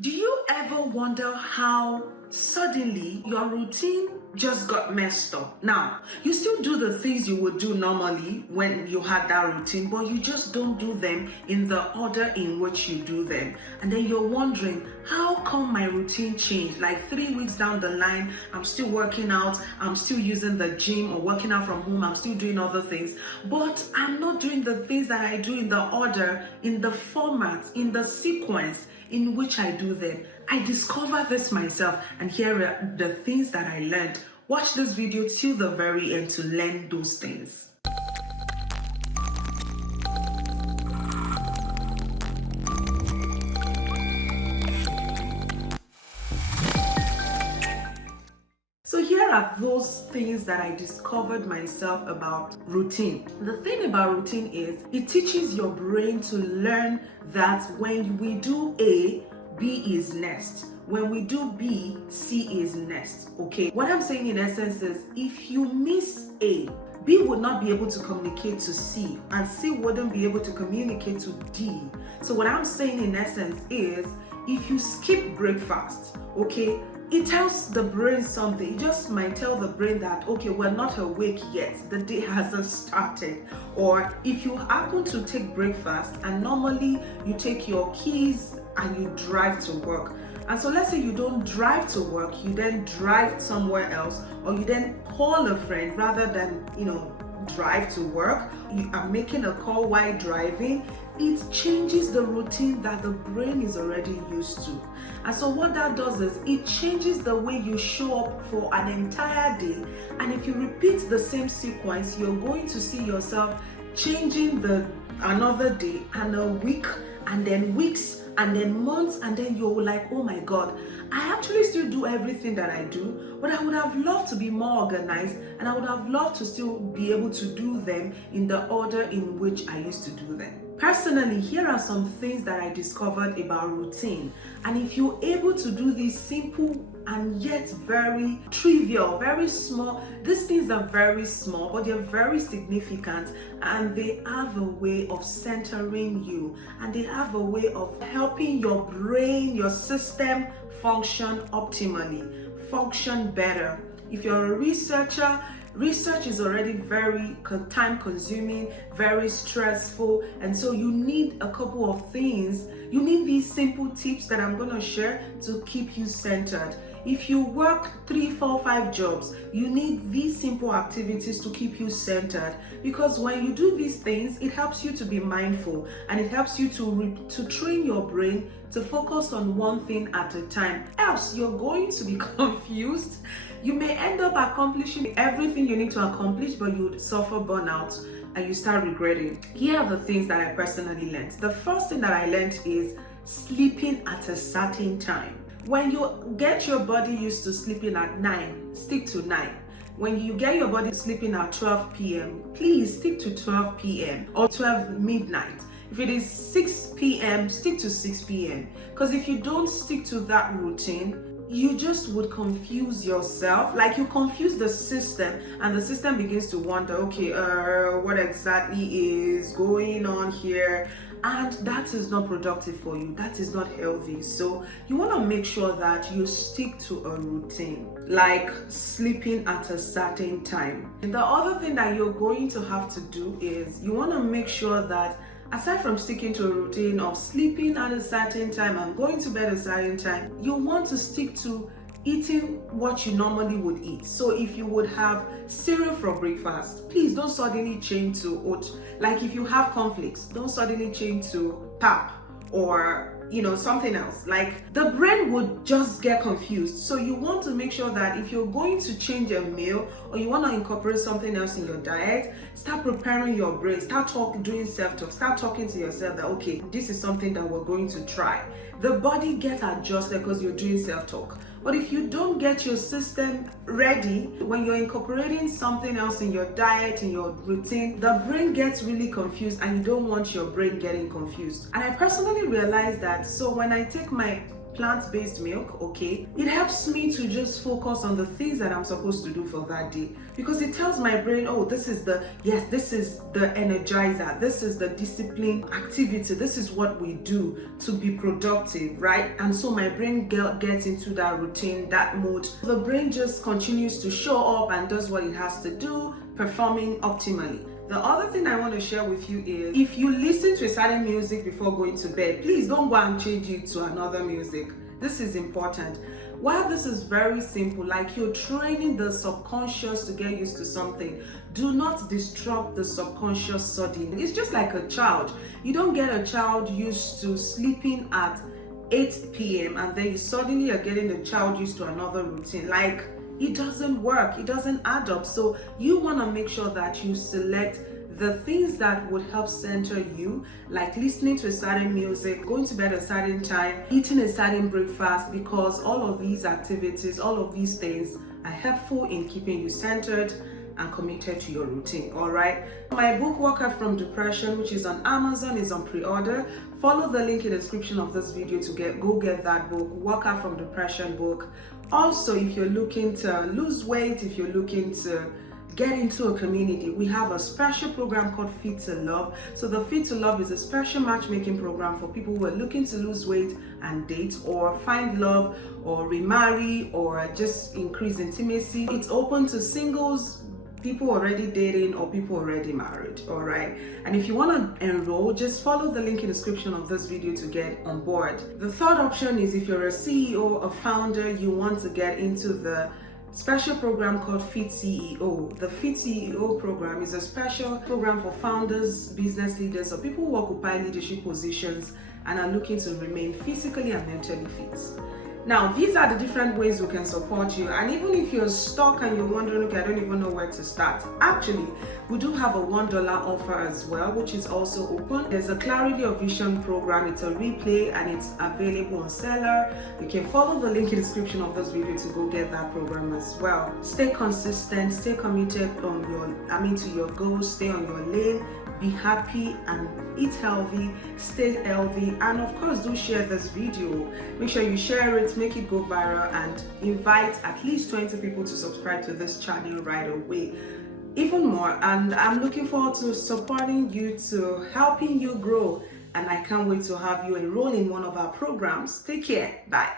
Do you ever wonder how suddenly your routine just got messed up? Now, you still do the things you would do normally when you had that routine, but you just don't do them in the order in which you do them. And then you're wondering, how come my routine changed? Like 3 weeks down the line, I'm still working out, I'm still using the gym or working out from home, I'm still doing other things, but I'm not doing the things that I do in the order, in the format, in the sequence in which I do them. I discovered this myself, and here are the things that I learned. Watch this video till the very end to learn those things. So here are those things that I discovered myself about routine. The thing about routine is it teaches your brain to learn that when we do A, B is next. When we do B, C is next. Okay. What I'm saying in essence is if you miss A, B would not be able to communicate to C, and C wouldn't be able to communicate to D. So what I'm saying in essence is if you skip breakfast, okay, it tells the brain something. It just might tell the brain that, okay, we're not awake yet, the day hasn't started. Or if you happen to take breakfast and normally you take your keys and you drive to work, and so let's say you don't drive to work, you then drive somewhere else, or you then call a friend rather than drive to work, you are making a call while driving, it changes the routine that the brain is already used to. And so what that does is it changes the way you show up for an entire day. And if you repeat the same sequence, you're going to see yourself changing another day and a week and then weeks and then months, and then you're like, oh my God, I actually still do everything that I do, but I would have loved to be more organized, and I would have loved to still be able to do them in the order in which I used to do them. Personally, here are some things that I discovered about routine. And if you're able to do these simple and yet very trivial, very small, these things are very small, but they're very significant, and they have a way of centering you, and they have a way of helping your brain, your system function optimally, function better. If you're a researcher, research is already very time consuming, very stressful, and so you need a couple of things. You need these simple tips that I'm going to share to keep you centered. If you work 3, 4, 5 jobs, you need these simple activities to keep you centered, because when you do these things, it helps you to be mindful, and it helps you to train your brain to focus on one thing at a time. Else, you're going to be confused. You may end up accomplishing everything you need to accomplish, but you suffer burnout and you start regretting. Here are the things that I personally learned. The first thing that I learned is sleeping at a certain time. When you get your body used to sleeping at 9, stick to 9. When you get your body sleeping at 12 p.m., please stick to 12 p.m. or 12 midnight. If it is 6 p.m., stick to 6 p.m. Because if you don't stick to that routine, you just would confuse yourself. Like you confuse the system, and the system begins to wonder, okay, what exactly is going on here? And that is not productive for you. That is not healthy. So you want to make sure that you stick to a routine, like sleeping at a certain time. And the other thing that you're going to have to do is you want to make sure that aside from sticking to a routine of sleeping at a certain time and going to bed at a certain time, you want to stick to eating what you normally would eat. So if you would have cereal for breakfast, please don't suddenly change to oat. Like if you have cornflakes, don't suddenly change to pap or something else. Like the brain would just get confused. So you want to make sure that if you're going to change a meal or you want to incorporate something else in your diet, start preparing your brain, start doing self-talk, start talking to yourself that, okay, this is something that we're going to try. The body gets adjusted because you're doing self-talk. But if you don't get your system ready, when you're incorporating something else in your diet, in your routine, the brain gets really confused, and you don't want your brain getting confused. And I personally realized that, so when I take my plant-based milk, okay, it helps me to just focus on the things that I'm supposed to do for that day, because it tells my brain, oh, this is the energizer, this is the discipline activity, this is what we do to be productive, right? And so my brain gets into that routine, that mode. The brain just continues to show up and does what it has to do, performing optimally. The other thing I want to share with you is, if you listen to a certain music before going to bed, please don't go and change it to another music. This is important. While this is very simple, like you're training the subconscious to get used to something, do not disrupt the subconscious suddenly. It's just like a child. You don't get a child used to sleeping at 8 p.m. and then you suddenly are getting the child used to another routine. Like, it doesn't work, it doesn't add up. So you want to make sure that you select the things that would help center you, like listening to a certain music, going to bed at a certain time, eating a certain breakfast, because all of these activities, all of these things are helpful in keeping you centered and committed to your routine. All right, my book Walk Out from Depression, which is on Amazon, is on pre-order. Follow the link in the description of this video to go get that book, Walk Out from Depression book. Also, if you're looking to lose weight, if you're looking to get into a community, we have a special program called Fit to Love. So the Fit to Love is a special matchmaking program for people who are looking to lose weight and date, or find love, or remarry, or just increase intimacy. It's open to singles, people already dating, or people already married. All right, and if you want to enroll, just follow the link in the description of this video to get on board. The third option is, if you're a CEO, a founder, you want to get into the special program called Fit CEO. The Fit CEO program is a special program for founders, business leaders, or people who occupy leadership positions and are looking to remain physically and mentally fit. Now, these are the different ways we can support you. And even if you're stuck and you're wondering, okay, I don't even know where to start, actually, we do have a $1 offer as well, which is also open. There's a Clarity of Vision program. It's a replay and it's available on Seller. You can follow the link in the description of this video to go get that program as well. Stay consistent, stay committed to your goals, stay on your lane, be happy and eat healthy, stay healthy, and of course do share this video. Make sure you share it, make it go viral, and invite at least 20 people to subscribe to this channel right away. Even more, and I'm looking forward to supporting you, to helping you grow, and I can't wait to have you enroll in one of our programs. Take care. Bye.